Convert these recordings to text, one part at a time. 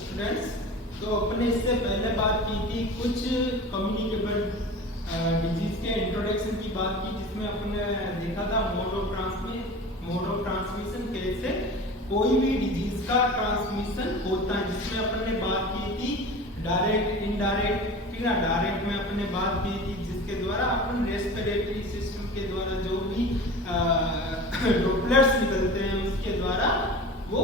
Students, तो अपने इससे पहले बात की थी कुछ कम्युनिकेबल डिजीज के इंट्रोडक्शन की बात की, जिसमें अपने देखा था मोड ऑफ ट्रांसमिशन कैसे कोई भी डिजीज का ट्रांसमिशन होता है, जिसमें अपने बात की थी डायरेक्ट इनडायरेक्ट। ठीक है, डायरेक्ट में अपने बात की थी जिसके द्वारा अपन रेस्पिरेटरी सिस्टम के द्वारा जो भी ड्रॉपलेट्स निकलते हैं उसके द्वारा वो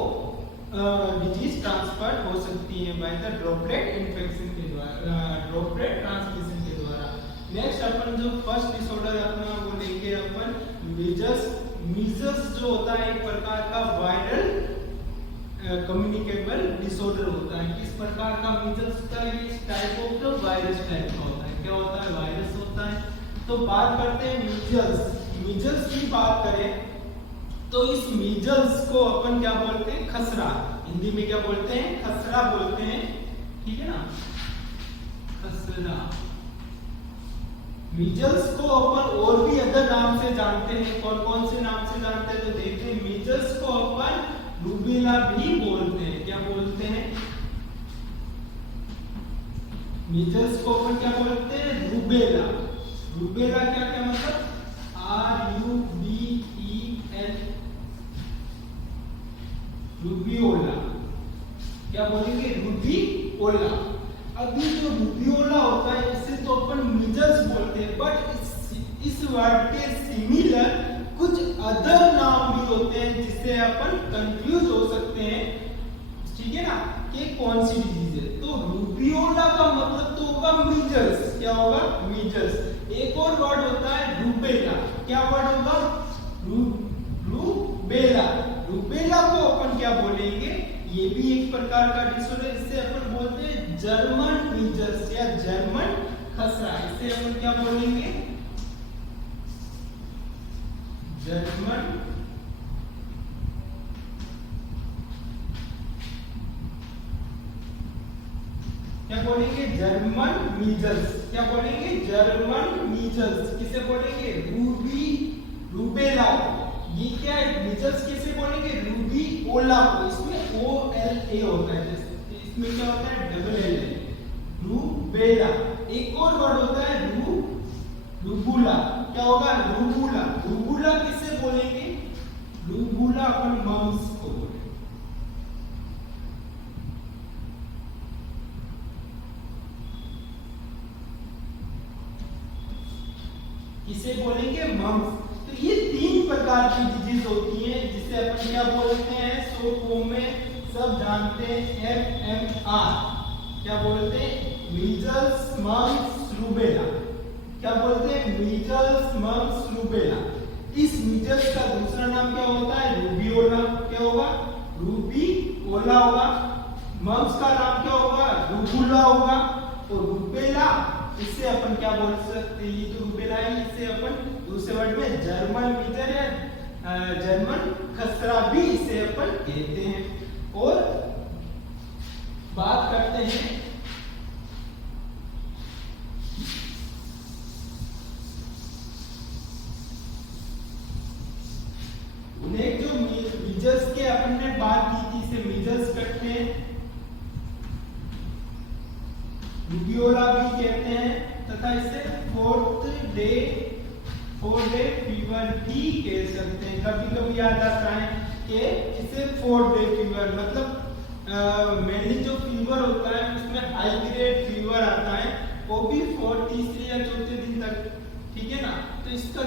डिजीज ट्रांसफर हो सकती है बाय द ड्रॉपलेट इन्फेक्शन के द्वारा, ड्रॉपलेट ट्रांसमिशन के द्वारा। नेक्स्ट अपन जो फर्स्ट डिसऑर्डर अपना वो लेंगे अपन मीजल्स। मीजल्स जो होता है एक प्रकार का वायरल कम्युनिकेबल डिसऑर्डर होता है। किस प्रकार का मीजल्स का, इस type of the virus type का होता है। क्या होता है? वायरस होता है। तो बात करते हैं मीजल्स। मीजल्स की बात करें तो इस मीजल्स को अपन क्या बोलते हैं? खसरा। हिंदी में क्या बोलते हैं? खसरा बोलते हैं। ठीक है ना, खसरा। मीजल्स को अपन और भी अदर नाम से जानते हैं। कौन कौन से नाम से जानते हैं? तो देखते हैं, मीजल्स को अपन रूबेला भी बोलते हैं। क्या बोलते हैं? मीजल्स को अपन क्या बोलते हैं? रूबेला। रूबेला क्या क्या मतलब? RUBEL, rubeola. क्या बोलेंगे? रूबियोला। अभी जो रूबियोला होता है इसे तो अपन मीजल्स बोलते हैं, बट इस वर्ड के सिमिलर कुछ अदर नाम भी होते हैं जिससे अपन कंफ्यूज हो सकते हैं। ठीक है ना, कि कौन सी डिजीज है। तो रूबियोला का मतलब तो होगा मीजल्स। क्या होगा? मीजल्स। एक और वर्ड होता है रूबेला। क्या वर्ड होगा? रूबेला। रूबेला को अपन क्या बोलेंगे? ये भी एक प्रकार का डिसऑर्डर। इससे अपन बोलते हैं जर्मन मीजल्स या जर्मन खसरा। इसे अपन क्या बोलेंगे? जर्मन क्या बोलेंगे? German measles. क्या बोलेंगे? German measles. किसे बोलेंगे? रूबेला। ये क्या है? मीजल्स किसे बोलेंगे? रूबियोला को। इसमें OLA होता है, जैसे इसमें क्या होता है? LLA। रूबेला। एक और वर्ड होता है रूबुला। क्या होगा? रूबुला। रूबुला किसे बोलेंगे? रूबुला अपन मम्स को बोलेंगे। किसे बोलेंगे? मम्स। तो ये 3 प्रकार की डिजीज होती हैं जिसे अपन क्या बोलते हैं? शॉर्ट फॉर्म में सब जानते हैं MMR। क्या बोलते हैं? Measles, mumps, rubella. क्या बोलते हैं? Measles, mumps, rubella. इस मीजल्स का दूसरा नाम क्या होता है? रूबियोला। क्या होगा? रूबियोला होगा। मम्स का नाम क्या होगा? रूबुला होगा। और रूबेला इससे अपन क्या बोल सकते हैं? ये तो रूबेला है, इससे अपन दूसरे वर्ड में जर्मन मीजल या जर्मन खसरा भी इसे अपन कहते हैं। और बात करते हैं नेक्स्ट जो मीजल्स के अपन ने बात की थी, इसे मीजल्स कहते हैं, रूबियोला भी कहते हैं, तथा इसे फोर्थ डे फीवर भी कह सकते हैं। कभी कभी याद आता है कि इसे 4 डे फीवर, मतलब मेनली जो फीवर होता है उसमें हाई ग्रेड फीवर आता है, वो भी 4 या 4 दिन तक। ठीक है ना, तो इसका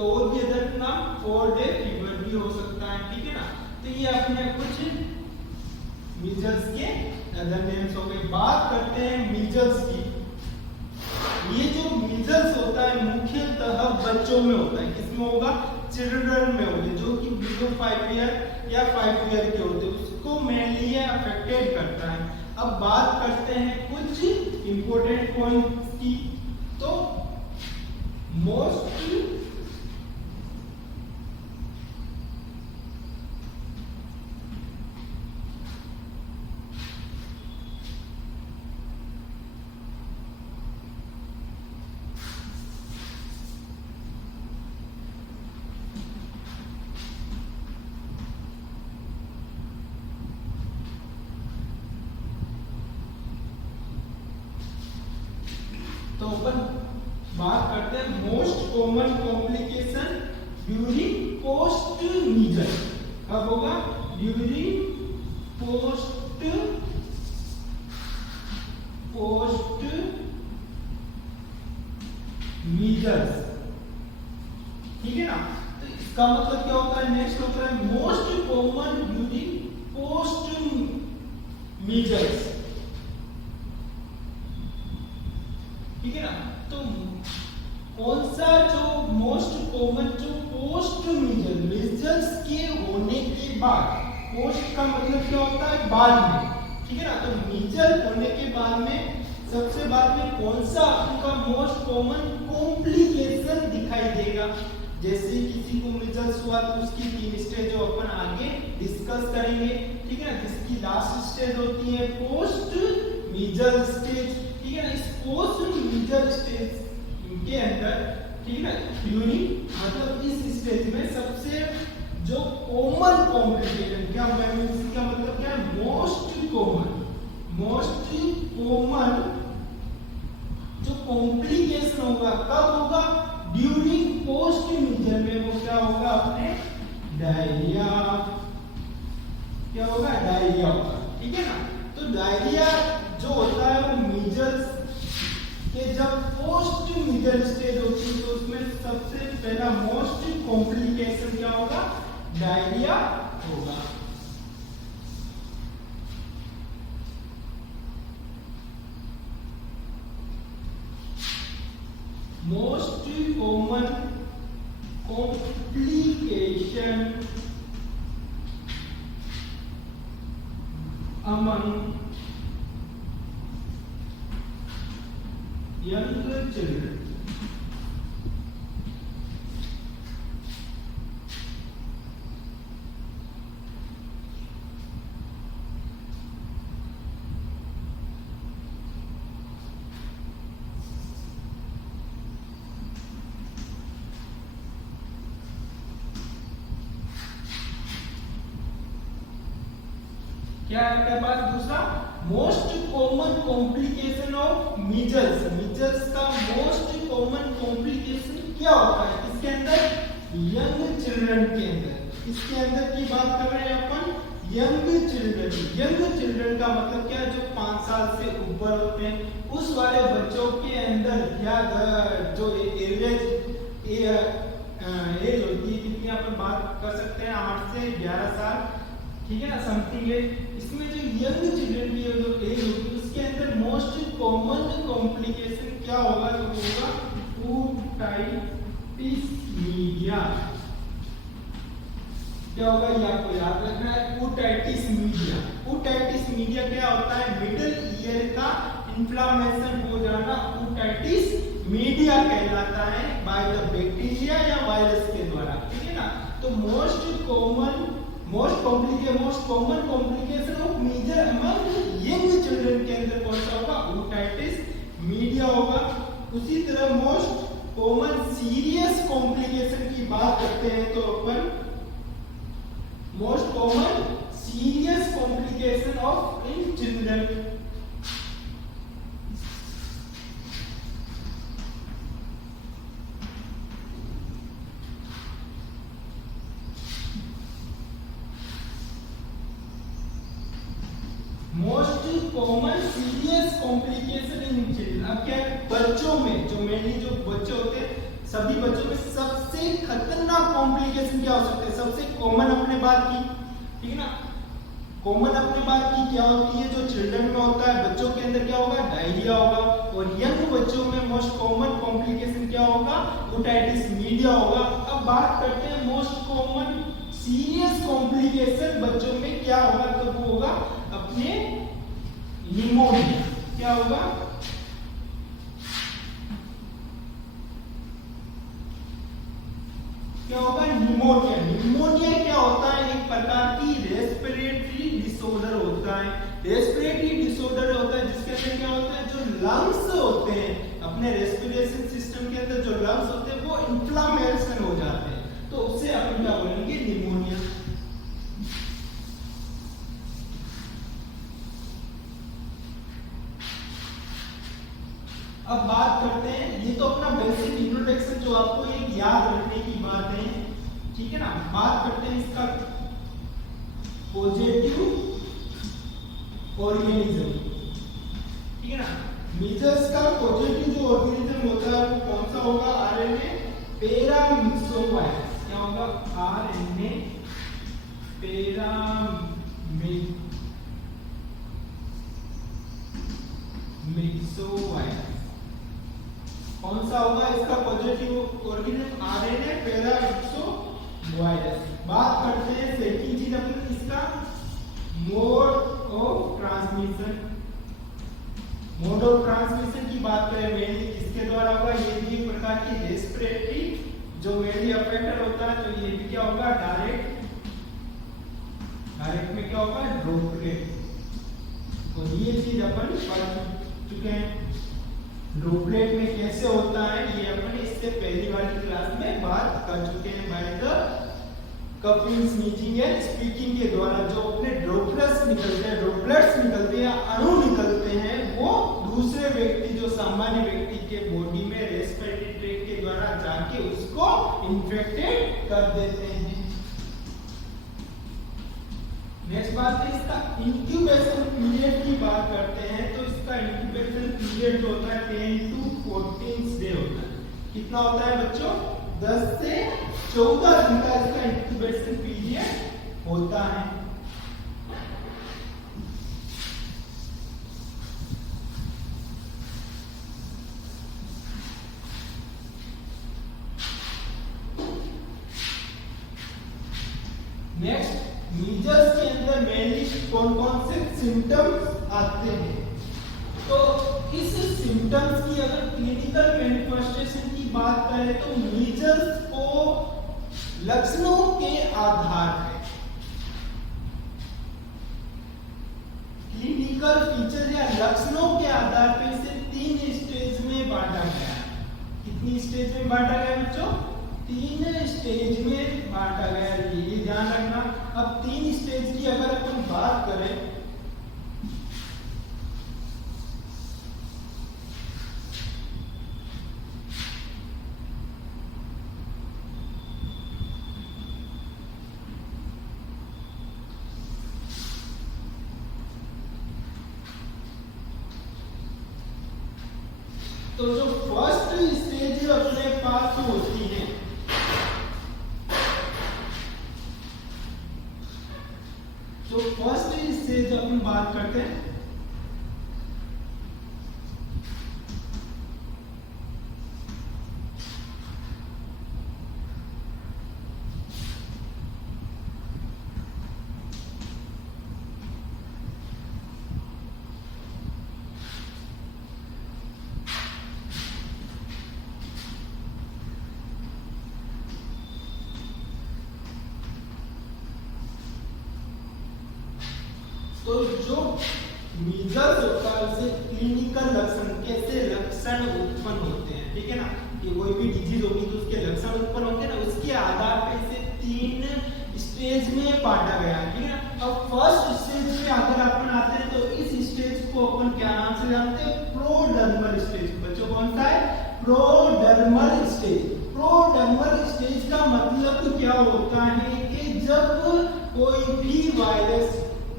और भी अदर नाम 4 डे फीवर भी हो सकता है। ठीक है ना, तो ये अपने कुछ मीजल्स के अदर नेम्स हो गए। बात करते हैं मीजल्स की। ये जो मीजल्स होता है मुख्यतः बच्चों में होता है। किसमें होगा? चिल्ड्रन में होगा, जो कि बिलो 5 ईयर या 5 ईयर के होते हैं, उसको मेनली अफेक्टेड करता है। अब बात करते हैं कुछ इंपॉर्टेंट पॉइंट्स की। तो मोस्ट तो अपन बात करते हैं most common complication during post measle. कब होगा? ड्यूरिंग पोस्ट मीजल्स, ठीक है ना। तो इसका मतलब क्या होता है? नेक्स्ट होता है most common during post measles, ठीक है ना। तो कौन सा जो मोस्ट कॉमन जो पोस्ट मीजल्स के होने के बाद, पोस्ट का मतलब क्या होता है? बाद में, ठीक है ना। तो मीजल होने के बाद में सबसे बाद में कौन सा आपका मोस्ट कॉमन कॉम्प्लिकेशन दिखाई देगा? जैसे किसी को मीजल्स हुआ तो उसकी 3 स्टेज जो अपन आगे डिस्कस करेंगे, ठीक है ना। जिसकी लास्ट स्टेज होती है पोस्ट मीजल स्टेज, ठीक है ना। इस पोस्ट मीजल स्टेज के अंदर, ठीक है ना, ड्यूरिंग मतलब इस स्टेज में सबसे जो कॉमन कॉम्प्लिकेशन क्या है, इसका मतलब क्या है? मोस्ट कॉमन जो कॉम्प्लिकेशन होगा कब होगा? ड्यूरिंग पोस्ट मीजल में। वो क्या होगा? अपने डायरिया, क्या होगा? डायरिया होगा, ठीक है ना। तो डायरिया जो होता है वो मीजल्स के जब पोस्ट मीजल स्टेज होती है तो उसमें सबसे पहला मोस्ट कॉम्प्लिकेशन क्या होगा? डायरिया होगा। Most common complication among young children. क्या है आपके पास? दूसरा most common complication of measles. Measles का मोस्ट कॉमन कॉम्प्लिकेशन क्या होता है? इसके अंदर यंग चिल्ड्रन के अंदर, इसके अंदर की बात कर रहे हैं अपन यंग चिल्ड्रन। यंग चिल्ड्रन का मतलब क्या है? जो 5 साल से ऊपर होते हैं उस वाले बच्चों के अंदर क्या जो एवरेज एज होती है कितनी अपन बात कर सकते हैं? 8 से 11 साल, ठीक है ना, समथिंग एज। इसमें जो यंग चिल्ड्रन की जो एज होगी उसके अंदर मोस्ट कॉमन कॉम्प्लिकेशन क्या होगा? तो होगा ओटाइटिस मीडिया। क्या होगा ये आपको याद रखना है, ओटाइटिस मीडिया। ओटाइटिस मीडिया क्या होता है? मिडिल ईयर का इन्फ्लामेशन हो जाना ओटाइटिस मीडिया कहलाता है, बाय द बैक्टीरिया या वायरस के द्वारा, ठीक है ना। तो most common complication of measle among young children के अंदर कौन सा होगा? ओटाइटिस मीडिया होगा। उसी तरह मोस्ट कॉमन सीरियस कॉम्प्लिकेशन की बात करते हैं तो अपन most common serious complication of in children. Most common serious complication in children. अब क्या है? बच्चों में जो मेनली जो बच्चे होते हैं सभी बच्चों में सबसे खतरनाक कॉम्प्लिकेशन क्या हो सकते हैं? सबसे कॉमन अपने बात की, ठीक है ना, कॉमन अपने बात की क्या होती है? जो चिल्ड्रन में होता है बच्चों के अंदर क्या होगा? डायरिया होगा। और यंग बच्चों में मोस्ट कॉमन कॉम्प्लिकेशन क्या होगा? ओटाइटिस मीडिया होगा। अब बात करते हैं मोस्ट कॉमन सीरियस कॉम्प्लिकेशन बच्चों में क्या होगा? तो वो होगा अपने निमोनिया। क्या होगा? क्या होगा? निमोनिया। निमोनिया क्या होता है? एक प्रकार की रेस्पिरेटरी डिसऑर्डर होता है। रेस्पिरेटरी डिसऑर्डर होता है जिसके अंदर क्या होता है? जो लंग्स होते हैं अपने रेस्पिरेशन सिस्टम के अंदर जो लंग्स होते हैं वो इन्फ्लामेशन हो जाते हैं, तो उससे अपन क्या बोलेंगे? निमोनिया। अब बात करते हैं, ये तो अपना बेसिक इंट्रोडक्शन जो आपको एक याद रखने की बात है, ठीक है ना। बात करते हैं इसका पॉजिटिव ऑर्गेनिज्म, ठीक है ना। मीजल्स का पॉजिटिव जो ऑर्गेनिज्म होता है वो कौन सा होगा? आरएनए पैरामिक्सोवायरस। क्या होगा? आरएनए पैरामिक्सोवायरस कौन सा होगा इसका पॉजिटिव ऑर्गेनिज्म? आरएनए पैरामिक्सोवायरस। बात करते हैं सेकंड चीज अपन इसका mode of transmission. Mode of transmission की बात करें मेनली किसके द्वारा होगा? ये भी एक प्रकार की रेस्पिरेटरी जो मेनली अफेक्टेड होता है, तो ये भी क्या होगा? डायरेक्ट में क्या होगा? ड्रॉपलेट। तो ये चीज अपन पढ़ चुके हैं, ड्रॉपलेट में कैसे होता है ये अपन इससे पहली वाली क्लास में बात कर चुके हैं। By the cupping, sneezing and speaking के द्वारा जो अपने ड्रॉपलेट्स निकलते हैं, अणु निकलते हैं, वो दूसरे व्यक्ति जो सामान्य व्यक्ति के बॉडी में रेस्पिरेटरी ट्रैक्ट के द्वारा जाके उसको इन्फेक्टेड कर देते हैं। नेक्स्ट बात है इसका इंक्यूबेशन पीरियड की बात करते हैं, तो इसका इंक्यूबेशन पीरियड जो होता है 10 to 14 डे होता है। कितना होता है बच्चों? 10 से 14 दिन का इसका इंक्यूबेशन पीरियड होता है। नेक्स्ट, मीजल्स के अंदर मेनली कौन कौन से सिम्टम्स आते हैं? तो इस सिम्टम्स की अगर क्लिनिकल मैनिफेस्टेशन की बात करें तो मीजल्स को लक्षणों के आधार पे क्लिनिकल फीचर या लक्षणों के आधार पे इसे 3 स्टेज में बांटा गया है। कितनी स्टेज में बांटा गया बच्चों? 3 स्टेज में बांटा गया है, ये ध्यान रखना। अब 3 स्टेज की अगर अपन बात करें तो जो फर्स्ट स्टेज अपने पास होती है, तो फर्स्ट स्टेज अपन बात करते हैं तो जो मीजल्स होता है उसे क्लिनिकल लक्षण, कैसे लक्षण उत्पन्न होते हैं, ठीक है ना। कि कोई भी डिजीज होगी तो उसके लक्षण उत्पन्न होते हैं ना, उसके आधार पे इसे 3 स्टेज में बांटा गया है, ठीक है ना। अब फर्स्ट स्टेज पे अगर अपन आते हैं तो इस स्टेज को अपन क्या नाम से जानते हैं? प्रोडर्मल स्टेज। बच्चों कौन सा है? प्रोडर्मल स्टेज। प्रोडर्मल स्टेज का मतलब क्या होता है कि जब कोई भी वायरस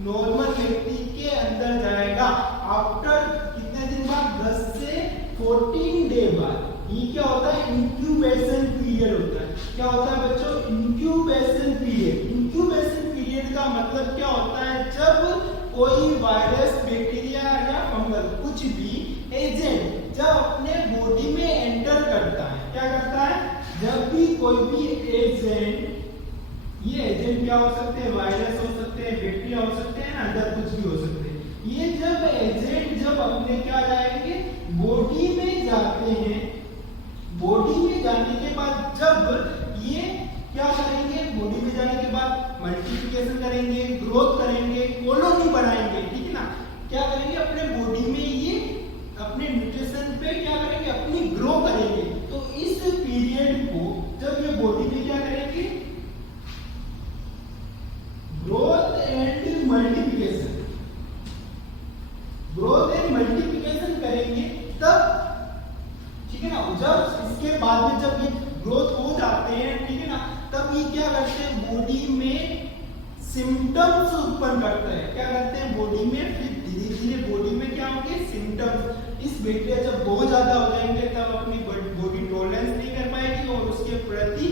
नॉर्मल व्यक्ति के अंदर जाएगा आफ्टर कितने दिन बाद? 10 से 14 डे बाद। ये क्या होता है? इंक्यूबेशन पीरियड होता है। क्या होता है बच्चों? Incubation period. इंक्यूबेशन पीरियड का मतलब क्या होता है? जब कोई वायरस, बैक्टीरिया या फंगस कुछ भी एजेंट जब अपने बॉडी में एंटर करता है, क्या करता है? जब भी कोई भी एजेंट, ये एजेंट क्या हो सकते हैं? वायरस हो सकते हैं, बैक्टीरिया हो सकते हैं, अंदर कुछ भी हो सकते हैं। ये जब एजेंट जब अपने क्या जाएंगे? बॉडी में जाते हैं, बॉडी में जाने के बाद जब ये क्या करेंगे? बॉडी में जाने के बाद मल्टीप्लिकेशन करेंगे, ग्रोथ करेंगे, कॉलोनी बनाएंगे, ठीक है ना। क्या करेंगे? अपने बॉडी में ये अपने न्यूट्रिशन पे क्या करेंगे? अपनी ग्रो करेंगे। तो इस पीरियड को जब ये बॉडी में क्या करेंगे? Growth and multiplication, growth and multiplication करेंगे, तब सिम्टम्स उत्पन्न करता है। क्या करते हैं बॉडी में, फिर धीरे धीरे बॉडी में क्या होंगे सिम्टम्स। इस बैक्टीरिया जब बहुत ज्यादा हो जाएंगे तब अपनी बॉडी टॉलरेंस नहीं कर पाएगी और उसके प्रति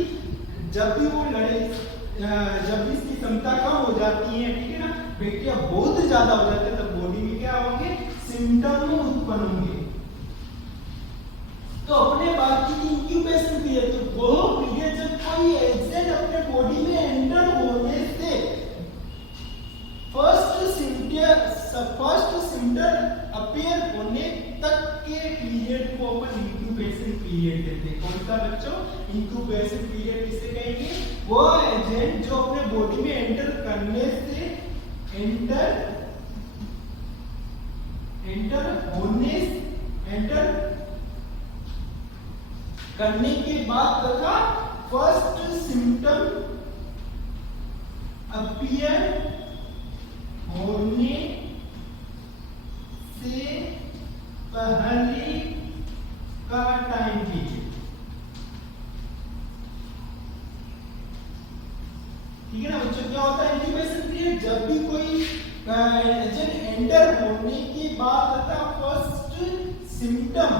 जब भी वो लड़े, जब भी इसकी क्षमता कम हो जाती है, ठीक है ना, बैक्टीरिया बहुत ज्यादा हो जाते हैं तब बॉडी में क्या होंगे सिम्टम उत्पन्न होंगे। तो अपने बात की इंक्यूबेशन पीरियड, तो वो पीरियड जब कोई एजेंट अपने बॉडी में एंटर होने से फर्स्ट सिम्टम अपीयर होने तक के पीरियड को अपन इंक्यूबेशन पीरियड कहते हैं। कौन सा बच्चों, इंक्यूबेशन पीरियड किसे कहेंगे, वो एजेंट जो अपने बॉडी में एंटर करने से एंटर करने के बाद तथा फर्स्ट सिम्टम अपीयर होने से पहले का टाइम पीरियड। ठीक है ना बच्चों, क्या होता है इंक्यूबेशन पीरियड, जब भी कोई एजेंट एंटर होने के बाद तथा फर्स्ट सिम्टम,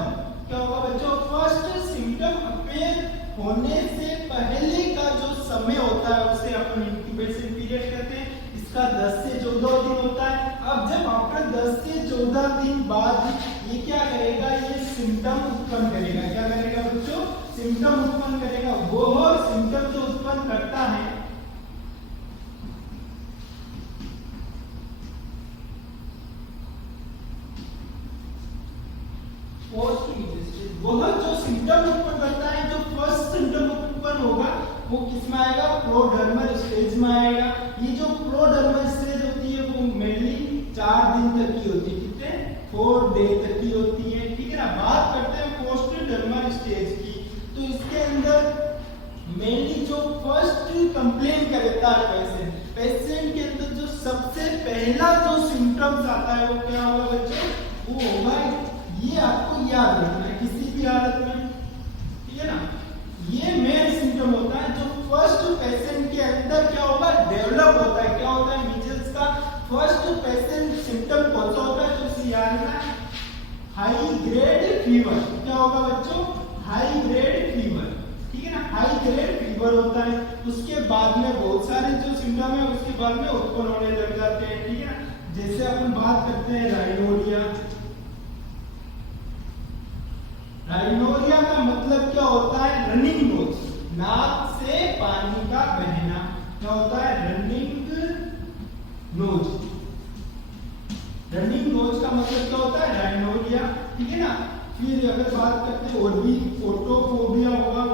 क्या होगा बच्चों, फर्स्ट सिम्टम अपीयर होने से पहले का जो समय होता है उसे अपन इंक्यूबेशन पीरियड कहते हैं। इसका 10 से 14 दिन होता है। अब जब आफ्टर 10 से 14 दिन बाद ये क्या करेगा, ये सिम्टम उत्पन्न करेगा। क्या करेगा बच्चों, सिम्टम उत्पन्न करेगा। वो सिम्टम जो उत्पन्न करता है वह जो सिम्टम उत्पन्न करता है, जो फर्स्ट सिम्टम उत्पन्न होगा वो किसमें आएगा, प्रोडर्मल स्टेज में आएगा। ये जो प्रोडर्मल स्टेज होती है वो मेनली 4 दिन तक की होती है, कितने 4 डे तक की होती है, ठीक है ना। बात करते हैं पोस्टडर्मल स्टेज की, तो इसके अंदर मेनली जो फर्स्ट कंप्लेन करता है पेशेंट के अंदर जो सबसे पहला जो सिम्टम्स आता है वो क्या होगा बच्चों, वो होगा, ये आपको याद रखना है किसी भी हालत में, ठीक है ना। ये मेन सिम्टम होता है जो फर्स्ट पेशेंट के अंदर क्या होगा डेवलप होता है। क्या होता है मीजल्स का फर्स्ट पेशेंट सिम्टम कौन सा होता है, तो याद रखना, हाई ग्रेड फीवर। क्या होगा बच्चों, हाई ग्रेड फीवर, ठीक है ना, हाई ग्रेड फीवर होता है। उसके बाद में बहुत सारे जो सिम्टम है उसके बाद में उत्पन्न होने लग जाते हैं, ठीक है ना। जैसे अपन बात करते हैं राइनोरिया। राइनोरिया का मतलब क्या होता है, रनिंग नोज, नाक से पानी का बहना। क्या होता है, रनिंग नोज। रनिंग नोज का मतलब क्या होता है, राइनोरिया, ठीक है ना। फिर अगर बात करते हैं और भी फोटोफोबिया होगा।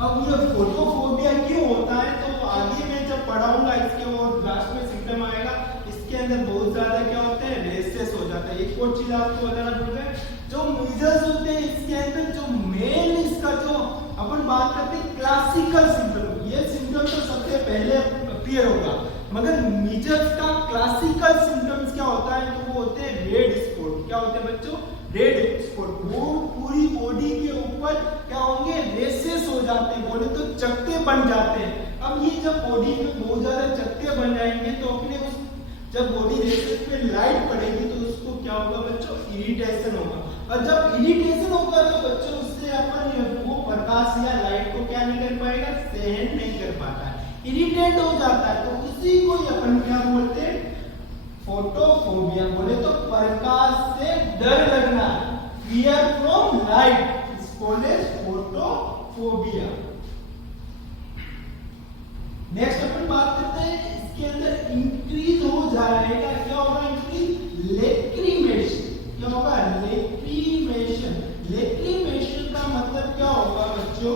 अब ये फोटोफोबिया क्यों होता है, तो आगे मैं जब पढ़ाऊंगा इसके और लास्ट में सिम्टम आएगा। इसके अंदर बहुत ज्यादा क्या होते हैं, रेसेस हो जाता है। एक और चीज आपको बताना भूल गए, जो मीजल्स होते हैं इसके अंदर जो मेन इसका जो अपन बात करते हैं क्लासिकल सिम्टम, ये सिम्टम तो सबसे पहले अपीयर होगा, मगर मीजल्स का क्लासिकल सिम्टम्स क्या होता है, तो वो होते हैं रेड स्पॉट। क्या होते हैं बच्चों, रेड स्पॉट। वो पूरी बॉडी के ऊपर क्या होंगे, रेसेस हो जाते हैं, बोले तो चक्के बन जाते हैं। अब ये जब बॉडी में बहुत ज्यादा चक्के बन जाएंगे तो अपने उस जब बॉडी रेसेस पे लाइट पड़ेगी तो उसको क्या होगा बच्चों, इरिटेशन होगा। और जब इरिटेशन होगा तो बच्चों उससे अपन वो प्रकाश या लाइट को क्या नहीं कर पाएगा, सहन नहीं कर पाता है, इरिटेट हो जाता है। तो उसी को अपन क्या बोलते हैं, फोटोफोबिया। बोले तो प्रकाश से डर लगना, fear from light, photophobia. Next अपन बात करते हैं, इसके अंदर इंक्रीज हो जाएगा, क्या होगा इंक्रीज, लेक्रीमेशन। क्या होगा, लेक्रीमेशन। लेक्रीमेशन का मतलब क्या होगा बच्चों,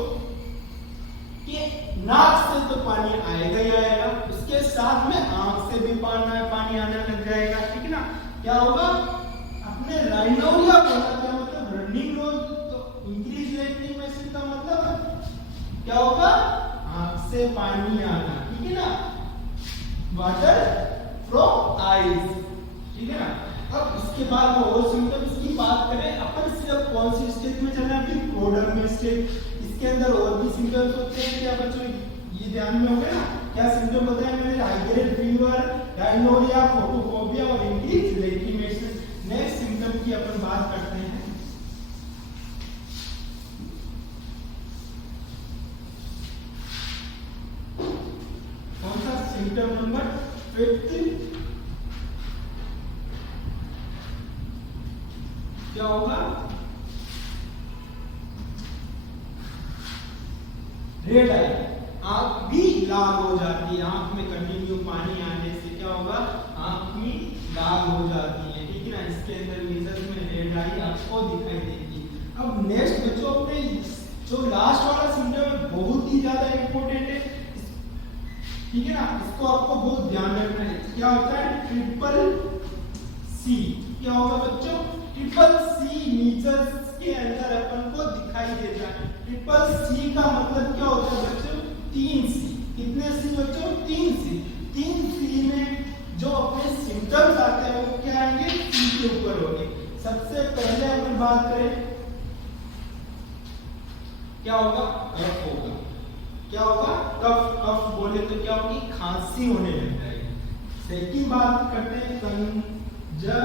कि नाक से तो पानी आएगा ही आएगा, उसके साथ में आंख से भी पानी आने लग जाएगा, ठीक है ना। क्या होगा, अपने राइनोरिया को मतलब रनिंग नोज, तो इंक्रीज लेक्रीमेशन का मतलब क्या होगा, आंख से पानी आना, ठीक है ना, वाटर फ्रॉम आईज, ठीक है ना। अब इसके बाद वो और सिम्टम्स की बात करें अपन, सिर्फ कौन सी स्टेज में चलना है, अभी प्रोडर्मल स्टेज। इसके अंदर और भी सिम्टम्स होते हैं क्या बच्चों, ये ध्यान में हो गया ना, क्या सिम्टम बताया मैंने, high grade fever, rhinorrhoea, photophobia और इंक्रीज लैक्रिमेशन। नेक्स्ट सिम्टम की अपन बात करते हैं। कौन सा सिम्टम नंबर 5 क्या होगा, रेड आई, आंख भी लाल हो जाती है, आंख में कंटिन्यू पानी आने से क्या होगा, आंख भी लाल हो जाती है, ठीक है ना। इसके अंदर मीजल्स में रेड आई आपको दिखाई देगी। अब नेक्स्ट बच्चों अपने जो लास्ट वाला सिम्टम है बहुत ही ज्यादा इंपॉर्टेंट है, ठीक है ना, इसको आपको बहुत ध्यान रखना है। क्या होता है, ट्रिपल सी, क्या होगा बच्चों, ट्रिपल सी मीजल्स के अंदर अपन को दिखाई देता है। ट्रिपल सी का मतलब क्या होता है बच्चों, 3 सी, कितने सी बच्चों, 3 सी। 3 सी में जो अपने सिम्टम्स आते हैं वो क्या आएंगे, सी के ऊपर होंगे। सबसे पहले अपन बात करें क्या होगा, कफ होगा, क्या होगा, कफ, कफ बोले तो क्या होगी, खांसी होने लग जाएगी। सेकंड बात करते हैं कंजक्टिवाइटिस,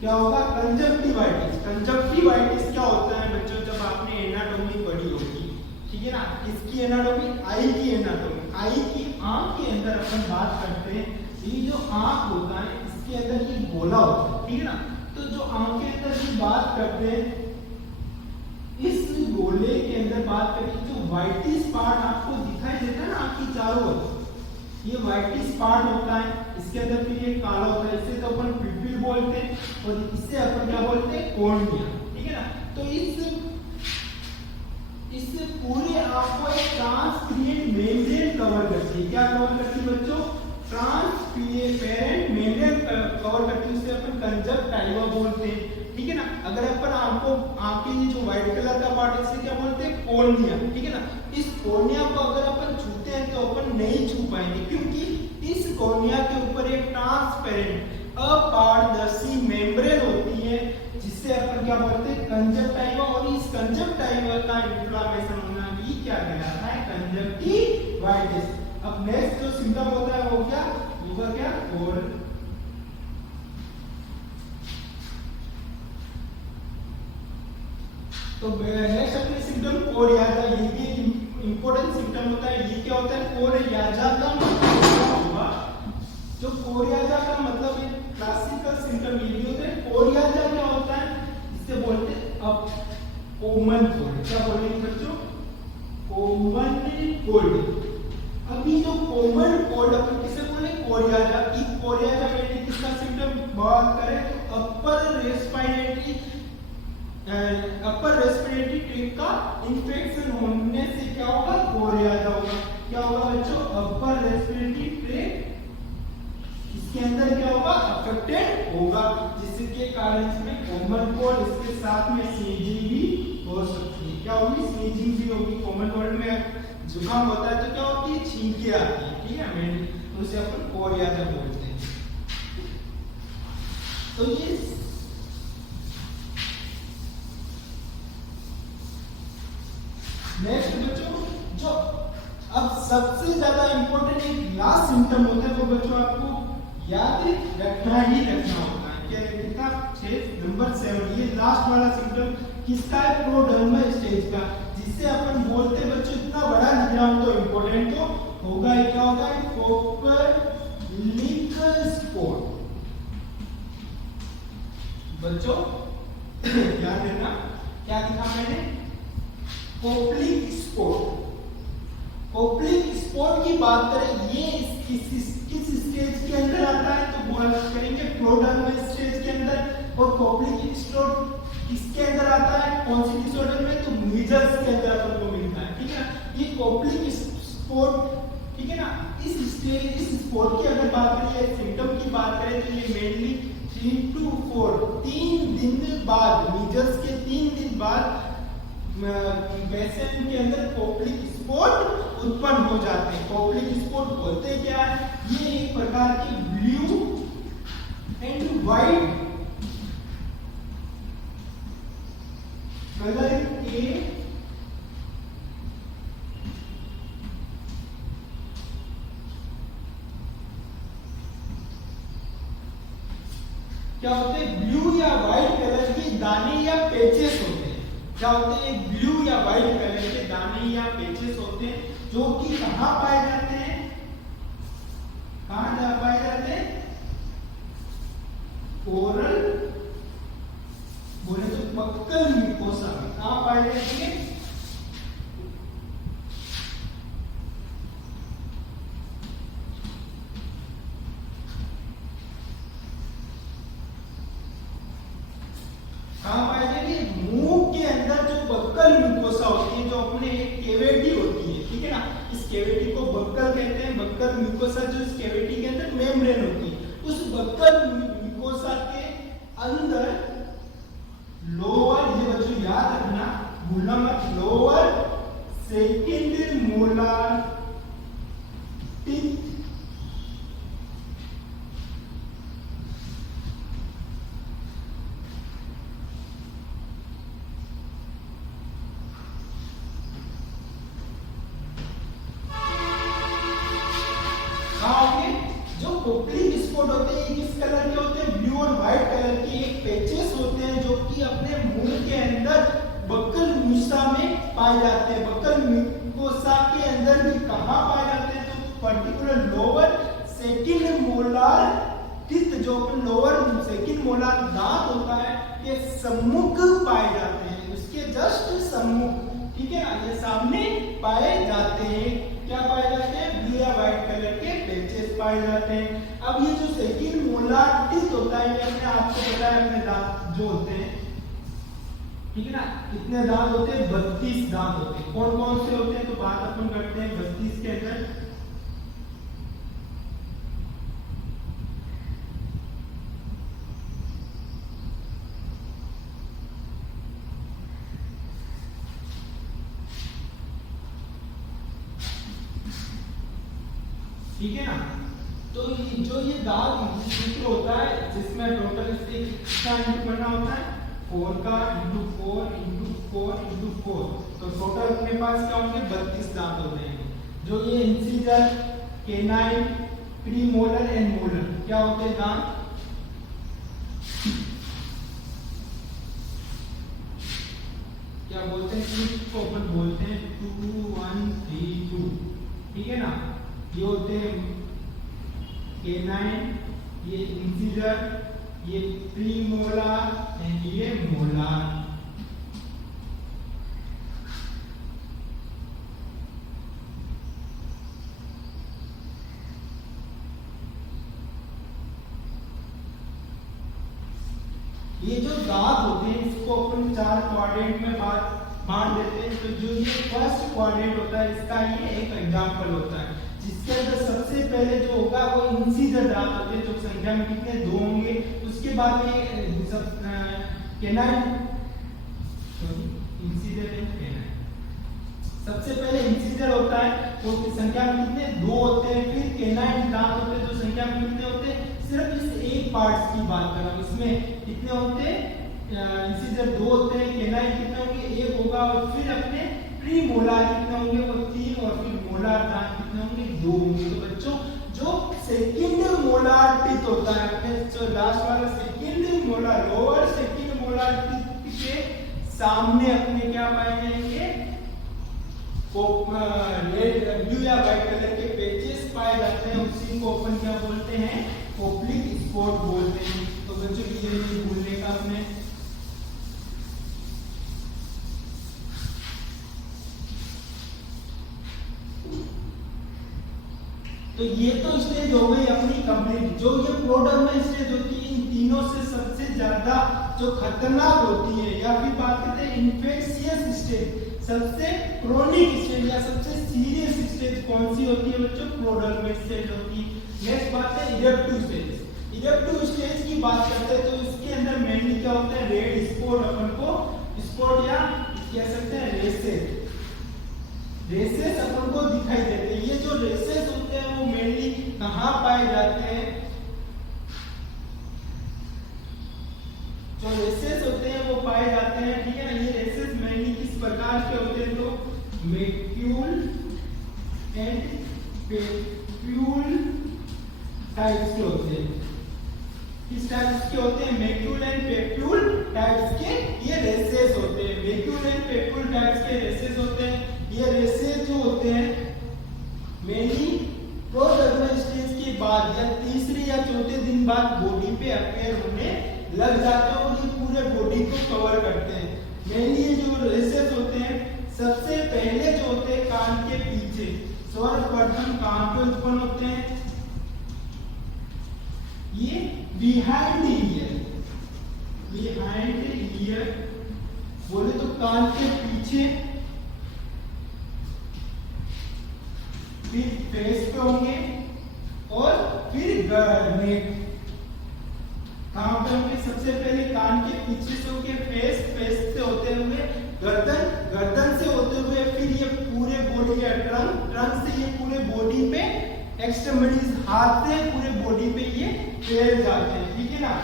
क्या होगा, कंजक्टिवाइटिस। कंजक्टिवाइटिस क्या होता है बच्चों, जब आपने एनाटॉमी पढ़ी होगी, ठीक है ना, किसकी एनाटॉमी, आई की एनाटॉमी, आई की आंख के अंदर अपन बात करते हैं, ये जो आंख होता है इसके अंदर ये गोला होता है, ठीक है ना। तो जो आंख के अंदर की बात करते हैं, इस गोले के अंदर बात करें, जो व्हाइटिश पार्ट आपको दिखाई देता है ना आंख की चारों ओर, ये व्हाइटिश पार्ट होता है, इसके अंदर फिर ये काला होता है, इसे तो अपन पिपिल बोलते हैं और इसे अपन क्या बोलते हैं, कॉर्निया, ठीक है ना। तो इस पूरे आंख को एक ट्रांसपेरेंट मेम्ब्रेन कवर करती है, क्या कवर करती है बच्चों, ट्रांसपेरेंट मेम्ब्रेन कवर करती है, उसे अपन कंजक्टिवा बोलते हैं, ठीक है ना। अगर अपन आंख के जो व्हाइट कलर का पार्ट है इसे क्या बोलते हैं, कॉर्निया, ठीक है ना। इस कॉर्निया को अगर अपन छूते हैं तो अपन नहीं छू पाएंगे, क्योंकि इस कॉर्निया के ऊपर एक ट्रांसपेरेंट अपारदर्शी मेम्ब्रेन होती है, जिससे अपन क्या बोलते हैं, कंजक्टिवा, और इस कंजक्टिवा का इन्फ्लेमेशन होना भी क्या कहलाता है, कंजक्टिवाइटिस। अब नेक्स्ट जो सिम्टम होता है वो क्या होगा, क्या, और तो नेक्स्ट अपने सिम्टम कोरियाजा, ये भी इंपॉर्टेंट सिम्टम होता है। ये क्या होता है, कोरियाजा का मतलब क्या होगा, जो कोरियाजा का मतलब है, क्लासिकल सिम्टम ये भी होता है। कोरियाजा क्या होता है, इससे बोलते हैं अब कॉमन कोल्ड, क्या बोलेंगे बच्चों, कॉमन कोल्ड। अभी जो कॉमन कोल्ड अपन किसे बोले, कोरियाजा। इस कोरियाजा में किसका सिम्टम बात करें तो अपर रेस्पिरेटरी ट्रैक्ट का इंफेक्शन होने से क्या होगा, कोरियाजा होगा। क्या होगा बच्चों, अपर रेस्पिरेटरी ट्रैक्ट इसके अंदर क्या होगा, अफेक्टेड होगा, जिसके कारण इसमें कॉमन कोल्ड, इसके साथ में स्नीजिंग भी हो सकती है। क्या होगी, स्नीजिंग भी होगी। कॉमन कोल्ड में जुकाम होता है तो क्या होती है, छींके आती है, ठीक है, तो उसे अपन कोरियाजा बोलते हैं। तो ये नेक्स्ट बच्चों, जो अब सबसे ज्यादा इंपॉर्टेंट एक लास्ट सिम्टम होता है, वो बच्चों आपको याद रखना ही रखना होता है। क्या लिखा, 6 नंबर 7, ये लास्ट वाला सिम्टम किसका है, प्रोडर्मल स्टेज का, जिसे अपन बोलते हैं बच्चों, इतना बड़ा लिख रहा हूं तो इंपॉर्टेंट तो होगा ही। क्या होगा, कोपरलिक स्पॉट। बच्चों ध्यान देना, क्या लिखा मैंने, कोपलिक स्पॉट। कोपलिक स्पॉट की बात करें, ये किस स्टेज के अंदर आता है तो बात करेंगे प्रोडर्मल स्टेज के अंदर। और कोपलिक स्पॉट किसके अंदर आता है, कौन सी डिसऑर्डर में, तो मीजल्स के अंदर अपन को मिलता है, ठीक है ना। ये कोपलिक स्पॉट, ठीक है ना, इस स्पॉट की अगर बात करें, सिम्टम की बात करें तो ये मेनली 3 to 4 3 दिन बाद, मीजल्स के 3 दिन बाद पेशेंट के अंदर कोपलिक स्पॉट उत्पन्न हो जाते हैं। कोपलिक स्पॉट बोलते क्या है, ये एक प्रकार की ब्लू एंड व्हाइट कलर के क्या होते हैं, ब्लू या व्हाइट कलर के दाने या पेचेस होते हैं। क्या होते हैं, ब्लू या व्हाइट कलर के दाने या पेचेस होते हैं, जो कि कहां पाए जाते हैं, कहां पाए जाते हैं, कोरल बोले तो बक्कल म्यूकोसा में कहां पाए जाते हैं, कहां पाए जाएंगे, मुंह के अंदर जो बक्कल म्यूकोसा होती है, जो अपने एक कैविटी होती है, ठीक है ना, इस कैविटी को बक्कल कहते हैं। बक्कल म्यूकोसा जो इस कैविटी के अंदर मेम्ब्रेन होती है, उस बक्कल म्यूकोसा के अंदर लोअर, ये बच्चों याद रखना, भूलना मत, lower second molar teeth Koplik spot होते हैं, किस कलर के होते हैं, ब्लू और व्हाइट कलर के एक पैचेस होते हैं, जो कि अपने मुंह के अंदर बक्कल म्यूकोसा में पाए जाते हैं। बक्कल म्यूकोसा के अंदर भी कहां पाए जाते हैं, तो particular lower second molar teeth, जो अपन लोअर सेकंड मोलार दांत होता है, ये सम्मुख पाए जाते हैं, उसके जस्ट सम्मुख, ठीक है ना, ये सामने पाए जाते हैं। क्या पाए जाते हैं, ब्लू या व्हाइट कलर के पैचेस पाए जाते हैं। अब ये जो सेकंड मोलार टीथ होता है, ये हमने आपको बताया, अपने दांत जो होते हैं, ठीक है ना, कितने दांत होते हैं, 32 दांत होते हैं। कौन कौन से होते हैं, तो बात अपन करते हैं 32 के अंदर। ठीक है ना, तो जो ये दांत सूत्र होता है, जिसमें टोटल इससे कितना इंटू करना होता है, 4 का इंटू 4 इंटू 4 इंटू 4, तो टोटल अपने पास क्या होंगे, 32 दांत होते हैं। जो ये incisor, canine, premolar and molar क्या होते हैं दांत, क्या बोलते हैं, इसको अपन बोलते हैं 2 1 3 2, ठीक है ना, ये होते हैं केनाइन, ये इंसिजर, ये प्रीमोलार एंड ये मोलार। ये जो दांत होते हैं, इसको अपन 4 क्वाड्रेंट में बांट देते हैं। तो जो ये फर्स्ट क्वाड्रेंट होता है, इसका ये एक एग्जांपल होता है, जिसके अंदर सबसे पहले जो होगा वो इंसिजर दांत होते हैं, जो संख्या में कितने 2 होंगे। उसके बाद में केनाइन, इंसिजर एंड केनाइन, सबसे पहले इंसिजर होता है, वो की संख्या में कितने 2 होते हैं। फिर केनाइन दांत होते हैं, जो संख्या में कितने होते हैं, सिर्फ इस एक पार्ट्स की बात कर रहा हूं, इसमें कितने होते हैं, इंसिजर 2 होते हैं, केनाइन कितने होंगे, 1 होगा। और फिर अपने प्रीमोलार कितने होंगे, वो 3, और फिर मोलार दांत कितने होंगे, 2 होंगे। तो बच्चों जो सेकंड मोलार टीथ होता है, अपने जो लास्ट वाला second molar, lower second molar teeth के सामने अपने क्या पाए जाएंगे, रेड, ब्लू या व्हाइट कलर के पेचेस पाए जाते हैं। उसी को अपन क्या बोलते हैं, कोपलिक स्पॉट बोलते हैं। तो बच्चों ये नहीं भूलने का अपने। तो ये तो स्टेज हो गई अपनी कंप्लीट। जो ये प्रोडर्मल स्टेज होती है, इन तीनों से सबसे ज्यादा जो खतरनाक होती है, या फिर बात करते हैं इन्फेक्शियस स्टेज, सबसे क्रोनिक स्टेज या सबसे सीरियस स्टेज कौन सी होती है बच्चों, प्रोडर्मल स्टेज होती है। नेक्स्ट बात है इरेप्टिव स्टेज। इरेप्टिव स्टेज की बात करते हैं, तो इसके अंदर मेनली क्या होता है, रेड स्पॉट, अपन को स्पॉट या कह सकते हैं रेसेस, रेसेस अपन को दिखाई देते हैं। ये जो रेसेस होते हैं वो मेनली कहां पाए जाते हैं, जो रेसेस होते हैं वो पाए जाते हैं, ठीक है ना, ये rashes macule and papule types के होते हैं। किस टाइप्स के होते हैं? मैक्यूल एंड पेप्यूल टाइप्स के ये रेसेस होते हैं। मैक्यूल एंड पेप्यूल टाइप्स के रेसेस होते हैं। ये रेसेस जो होते हैं मेनली प्रोडर्मल स्टेज के बाद या तीसरे या चौथे दिन बाद बॉडी पे अपीयर होने लग जाते हैं और ये पूरे बॉडी को कवर करते हैं। मेनली ये जो रेसेस होते हैं सबसे पहले जो होते हैं कान के पीछे, सर्वप्रथम कहां पे उत्पन्न होते हैं? ये बिहाइंड ईयर, बिहाइंड ईयर बोले तो कान के पीछे, फिर फेस पे होंगे और फिर नेक। कहां पे होंगे? सबसे पहले कान के पीछे से होके फेस, फेस से होते हुए गर्दन, गर्दन से होते हुए फिर ये पूरे बॉडी या ट्रंक, ट्रंक से ये पूरे बॉडी पे एक्सट्रीमिटीज, हाथ से पूरे बॉडी पे ये फैल जाते हैं। ठीक है ना?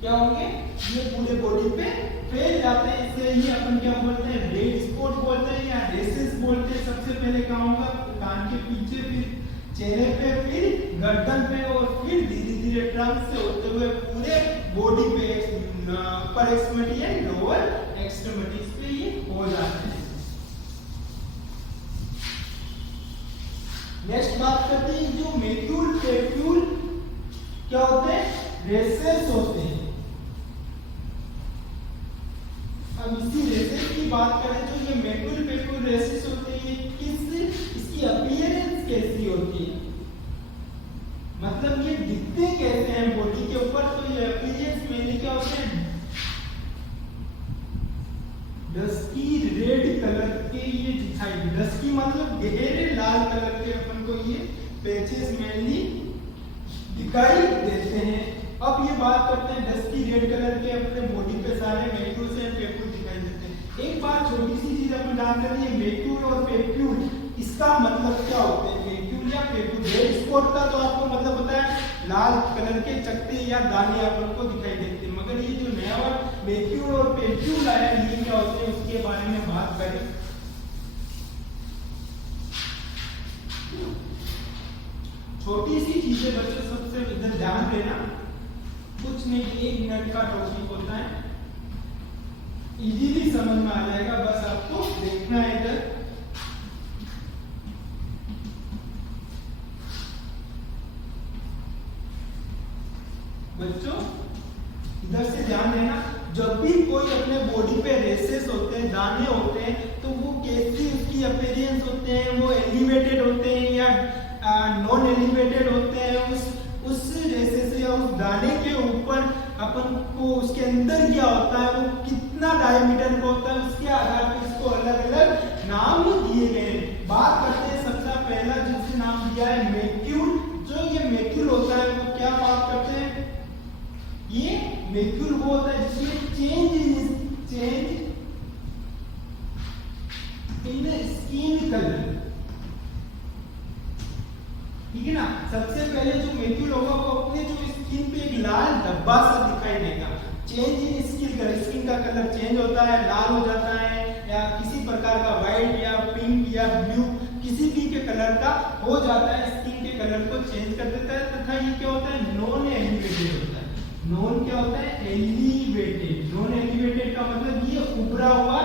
क्या होंगे? ये पूरे बॉडी पे फैल जाते हैं। इसे ही अपन क्या बोलते हैं? रेड स्पॉट बोलते हैं या रेसेस बोलते हैं। सबसे पहले कहां होगा? कान के पीछे, फिर चेहरे पे, फिर गर्दन पे और फिर धीरे धीरे ट्रंक से होते हुए पूरे बॉडी पे, अपर एक्सट्रीमिटी एंड लोअर एक्सट्रीमिटीज पे ये हो जाते हैं। नेक्स्ट बात करते हैं जो मैक्यूल पेप्यूल क्या होते हैं? रेसेस होते हैं। अब इसी रेसेस की बात करें तो ये मैक्यूल पेप्यूल रेसेस होते हैं, इसकी अपीयरेंस कैसी होती है, मतलब ये दिखते कैसे हैं बॉडी के ऊपर? तो ये अपीयरेंस मेनली क्या होते हैं? डस्की रेड कलर के ये दिखाई, डस्की मतलब गहरे लाल कलर के अपन को ये पैचेस मेनली दिखाई देते हैं। अब ये बात करते हैं डस्की रेड कलर के अपने बॉडी पे सारे मैक्यूल्स एंड पेप्यूल दिखाई देते हैं। एक बात छोटी सी चीज अपन जानते हैं, मैक्यूल और पेप्यूल इसका मतलब क्या होते हैं? मैक्यूल या पेप्यूल, रेड स्पॉट का तो आपको मतलब पता है, लाल कलर के चकते या दाने अपन को दिखाई देते हैं, मगर ये जो नया वर्ड मैक्यूल और पेप्यूल आया ये क्या होते हैं उसके बारे में बात करें। छोटी सी चीजें बच्चों सबसे इधर ध्यान देना, कुछ नहीं, 1 मिनट का टॉपिक होता है, इजीली समझ में आ जाएगा, बस आपको देखना है इधर। बच्चों इधर से ध्यान देना, जब भी कोई अपने बॉडी पे रेसेस होते हैं, दाने होते हैं, तो वो कैसी उसकी अपीयरेंस होते हैं? वो एलिवेटेड होते हैं या नॉन एलिवेटेड होते हैं? उस रेसेस या उस दाने के ऊपर अपन को उसके अंदर क्या होता है, वो कितना डायमीटर का होता है, उसके आधार पर इसको अलग अलग नाम दिए गए। बात करते हैं सबसे पहला जिससे नाम दिया है मैक्यूल। जो ये मैक्यूल होता है वो क्या बात करते हैं? ये मैक्यूल वो होता है जिसमें चेंज इन स्किन कलर, ठीक है ना? सबसे पहले जो मैक्यूल होगा वो अपने जो स्किन पे एक लाल धब्बा सा दिखाई देगा। Change in skin colour, skin का कलर चेंज होता है, लाल हो जाता है या किसी प्रकार का व्हाइट या पिंक या ब्लू किसी भी के कलर का हो जाता है, स्किन के कलर को चेंज कर देता है। तथा ये क्या होता है? नॉन एलिवेटेड होता है। नॉन क्या होता है? एलिवेटेड। नॉन एलिवेटेड का मतलब ये उभरा हुआ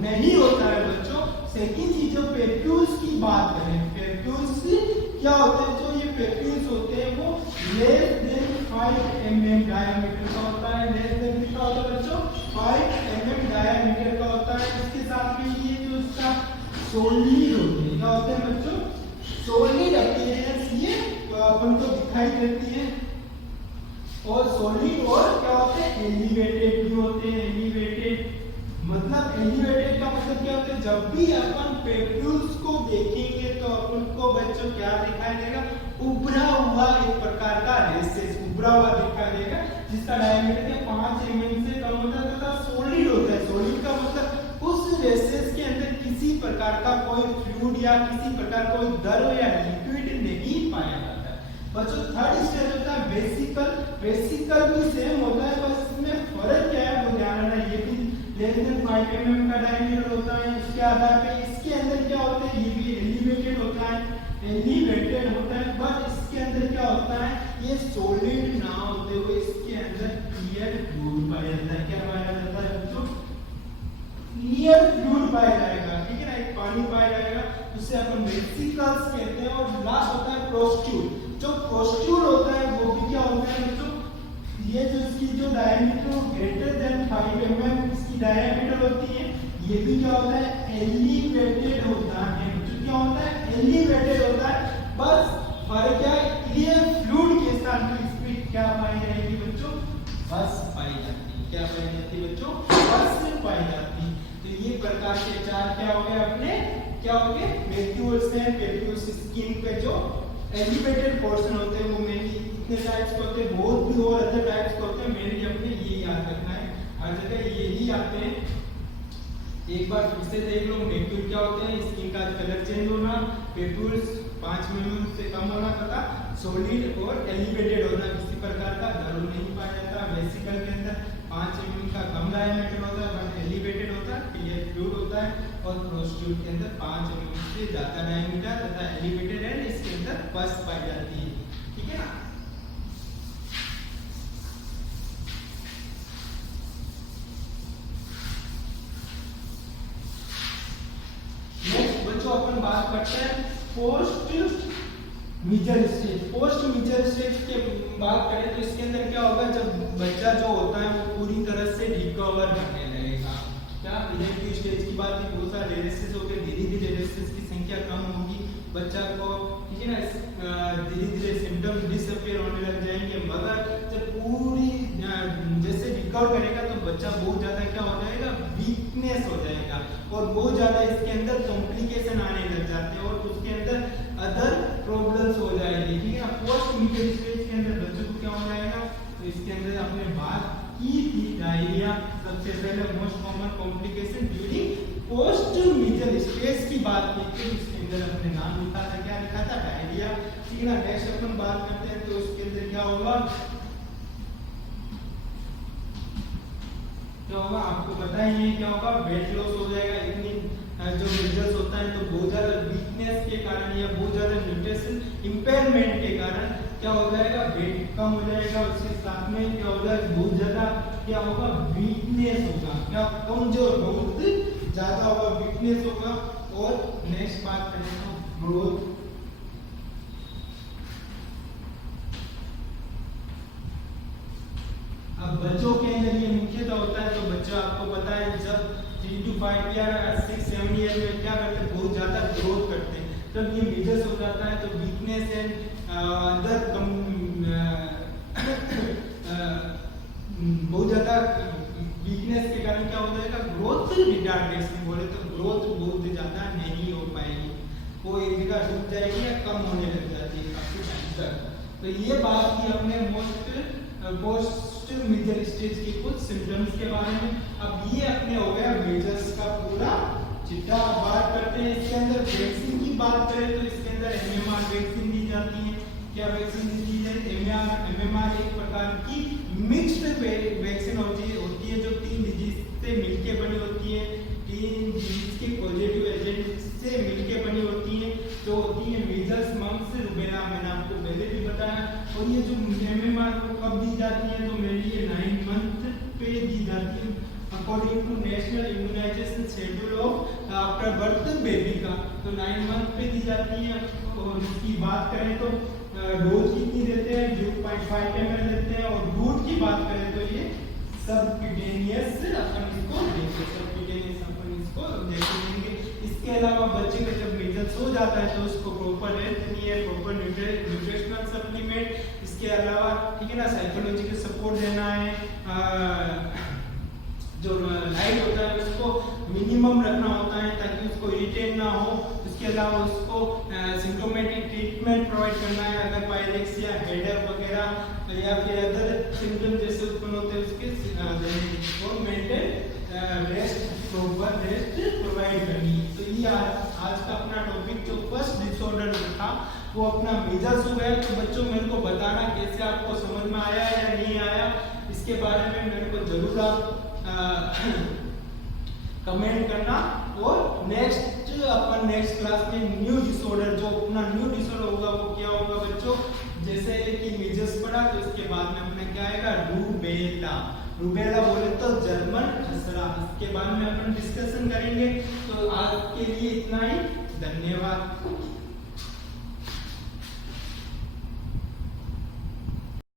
नहीं होता है बच्चों। सेकंड चीज जो पेप्यूल्स की बात करें, पेप्यूल्स क्या होते हैं? जो ये पेप्यूल्स होते हैं वो लेस देन 5 mm डायमीटर का होता है। लेस देन कितना होता है बच्चों? 5 mm डायमीटर का होता है। इसके साथ में ये जो इसका सॉलिड होते हैं, क्या होते हैं बच्चों? सॉलिड अपीयरेंस ये अपन को दिखाई देती है। और सॉलिड और क्या होते हैं? एलिवेटेड भी होते हैं। एलिवेटेड मतलब एलिवेटेड का मतलब क्या होता है? जब भी अपन पेप्यूल्स को देखेंगे तो अपन को बच्चों क्या दिखाई देगा? उभरा हुआ एक प्रकार का रेसेस उभरा हुआ दिखाई देगा, जिसका डायमीटर 5 mm से कम होता है तथा सॉलिड होता है। सॉलिड का मतलब उस रेसेस के अंदर किसी प्रकार का कोई फ्लूइड या किसी प्रकार कोई द्रव या लिक्विड नहीं पाया जाता है। बच्चों थर्ड स्टेज होता है वेसिकल। वेसिकल भी सेम होता है, बस इसमें फर्क क्या है वो ध्यान रखना। ये भी लेस देन 5 mm का डायमीटर होता है। उसके आधार पे इसके अंदर क्या होता है, ये भी एलिवेटेड होता है, एलिवेटेड होता है, बट इसके अंदर क्या होता है, ये सॉलिड ना होते हुए इसके अंदर क्लियर फ्लूइड पाया जाता है। क्या पाया जाता है बच्चों, क्लियर फ्लूइड पाया जाएगा, ठीक है ना, एक पानी पाया जाएगा, जिसे अपन वेसिकल्स कहते हैं। और लास्ट होता है प्रोस्ट्यूड। जो प्रोस्ट्यूड होता है वो भी क्या होता है बच्चों, ये जो इसकी जो डायमीटर ग्रेटर देन 5 mm इसकी डायमीटर होती है, ये भी क्या होता है, एलिवेटेड होता है। जो क्या होता है, एलिवेटेड होता है, बस फर्क क्या है, क्लियर फ्लूइड के साथ में स्पीड क्या पाई जाएगी बच्चों, बस पाई जाती है। क्या पाई जाती है बच्चों, बस पाई जाती है। तो ये प्रकार के चार क्या हो गए अपने, क्या हो गए, वैक्यूल्स हैं। वैक्यूल्स स्किन पे जो एलिवेटेड पोर्शन होते हैं वो मेनली इतने टाइप्स के होते हैं, बहुत भी और अदर टाइप्स के होते हैं, मेनली अपने ये याद रखना है, हर जगह यही आते हैं। एक बार फिर से देख लो, वैक्यूल क्या होते हैं, स्किन का कलर चेंज होना, वैक्यूल्स 5 mm से कम होना तथा सॉलिड और एलिवेटेड होना, किसी प्रकार का द्रव नहीं पाया जाता। वेसिकल के अंदर 5 mm का कम डायमीटर होता है, बट एलिवेटेड होता है, क्लियर फ्लूइड होता है। और प्रोस्ट्यूड के अंदर 5 mm से ज्यादा डायमीटर तथा एलिवेटेड है, इसके अंदर पस पाई जाती है, ठीक है ना। नेक्स्ट बच्चों अपन बात करते हैं post measles stage. Post measles stage के बात करें तो इसके अंदर क्या होगा, जब बच्चा जो होता है वो पूरी तरह से रिकवर करने लगेगा। क्या इनिशियल स्टेज की बात है, बहुत सारे रेसेस हो गए, धीरे धीरे रेसेस की संख्या कम होगी, बच्चा को, ठीक है ना, धीरे धीरे सिम्टम डिसअपीयर होने लग जाएंगे। मगर जब पूरी जैसे रिकवर करेगा तो बच्चा बहुत ज्यादा क्या हो जाएगा, वीकनेस हो जाएगा, और बहुत ज्यादा इसके अंदर कॉम्प्लिकेशन आने लग जाते हैं, और उसके अंदर अदर प्रॉब्लम्स हो जाएगी, ठीक है ना। पोस्ट मेजर स्टेज के अंदर बच्चों को क्या हो जाएगा, तो इसके अंदर आपने बात की थी डायरिया, सबसे पहले most common complication during post measles stage की बात की थी, इसके अंदर अपने नाम लिखा था, क्या लिखा था, डायरिया, ठीक है ना। नेक्स्ट अपन बात करते हैं तो इसके अंदर क्या होगा, क्या होगा आपको पता ही है, क्या होगा, वेट लॉस हो जाएगा। इतनी जो मेजर्स होता है तो बहुत ज्यादा वीकनेस के कारण या बहुत ज्यादा न्यूट्रिशन इंपेयरमेंट के कारण क्या हो जाएगा, वेट कम हो जाएगा। उसके साथ में क्या हो जाएगा, बहुत ज्यादा क्या होगा, वीकनेस होगा, क्या कमजोर, बहुत ज्यादा होगा, वीकनेस होगा। और नेक्स्ट बात करें तो ग्रोथ। अब बच्चों के अंदर ये मुख्यतः होता है, तो बच्चा आपको पता है जब 3 to 5 या 6-7 ईयर में क्या करते हैं, बहुत ज्यादा ग्रोथ करते हैं। जब ये मेजर्स हो जाता है तो वीकनेस एंड अंदर बहुत ज्यादा वीकनेस के कारण क्या हो जाएगा, ग्रोथ रिटार्डेशन बोले तो ग्रोथ बहुत ज्यादा नहीं हो पाएगी, वो एक जगह रुक जाएगी या कम होने लग जाती है काफी टाइम तक। तो ये बात की हमने पोस्ट मेजर स्टेज के कुछ सिम्टम्स के बारे में। अब ये अपने हो गया मेजर्स का पूरा चिट्ठा। बात करते हैं इसके अंदर वैक्सीन की बात करें तो इसके अंदर एमएमआर वैक्सीन दी जाती है। क्या वैक्सीन दी जाती है, एमएमआर एक प्रकार की मिक्स्ड वैक्सीन होती है जो 3 डिजीज से मिलके बनी होती है, 3 डिजीज के पॉजिटिव एजेंट से मिलके बनी होती है, जो होती है मीजल्स, मम्स, रूबेला, मैंने आपको पहले भी बताया। और ये जो एमएमआर कब दी जाती है, तो मेरे लिए 9 मंथ पे दी जाती है according to national immunisation schedule of after birth baby का, तो 9 मंथ पे दी जाती है। और इसकी बात करें तो डोज कितनी देते हैं, 0.5 ml देते हैं। और रूट की बात करें तो ये सबक्यूटेनियस अपन इसको देते हैं, सबक्यूटेनियस अपन इसको देखेंगे। इसके अलावा बच्चे का जब मेजर्स हो जाता है तो उसको प्रॉपर रेस्ट नहीं है, प्रॉपर न्यूट्रिशनल सप्लीमेंट, इसके अलावा ठीक है ना साइकोलॉजिकल सपोर्ट देना है। जो लाइट होता है उसको मिनिमम रखना होता है ताकि उसको इरिटेट ना हो। इसके अलावा उसको सिम्टोमेटिक ट्रीटमेंट प्रोवाइड करना है, अगर पायरेक्सिया, हेडेक वगैरह या फिर अदर सिम्टम जैसे उत्पन्न होते हैं उसके और maintain rest, proper rest provide करनी। तो ये आज का अपना टॉपिक जो फर्स्ट डिसऑर्डर था वो अपना मेजर्स हो गया। तो बच्चों मेरे को बताना कैसे आपको समझ में आया या नहीं आया, इसके बारे में मेरे को जरूर आप कमेंट करना। और अपन नेक्स्ट क्लास में न्यू डिसऑर्डर, जो अपना न्यू डिसऑर्डर होगा वो क्या होगा बच्चों, जैसे कि मीजल्स पढ़ा तो इसके बाद में अपना क्या आएगा, रूबेला। रूबेला बोले तो जर्मन खसरा। इसके बाद में अपन डिस्कशन करेंगे। तो आज के लिए इतना ही, धन्यवाद।